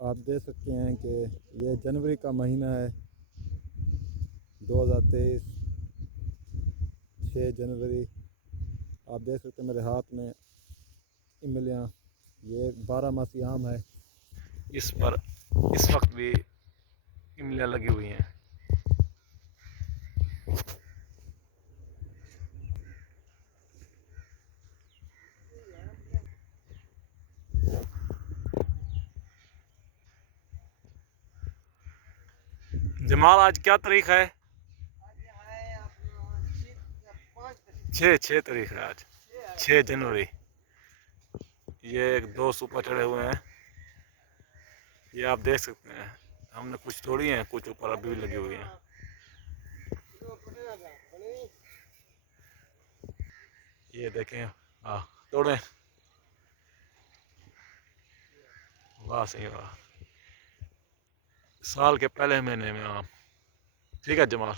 आप देख सकते हैं कि ये जनवरी का महीना है 2023, 6 जनवरी। आप देख सकते हैं मेरे हाथ में इमलियाँ, ये 12 मासी आम है। इस पर इस वक्त भी इमलियाँ लगी हुई हैं। जमाल, आज क्या तारीख है? 6 तारीख है आज, 6 जनवरी। ये एक दो ऊपर चढ़े हुए हैं, ये आप देख सकते हैं। हमने कुछ तोड़ी हैं, कुछ ऊपर अभी भी लगी हुई हैं। ये देखें, हाँ तोड़े, वाह सही वाह। साल के पहले महीने में आम। ठीक है जमाल।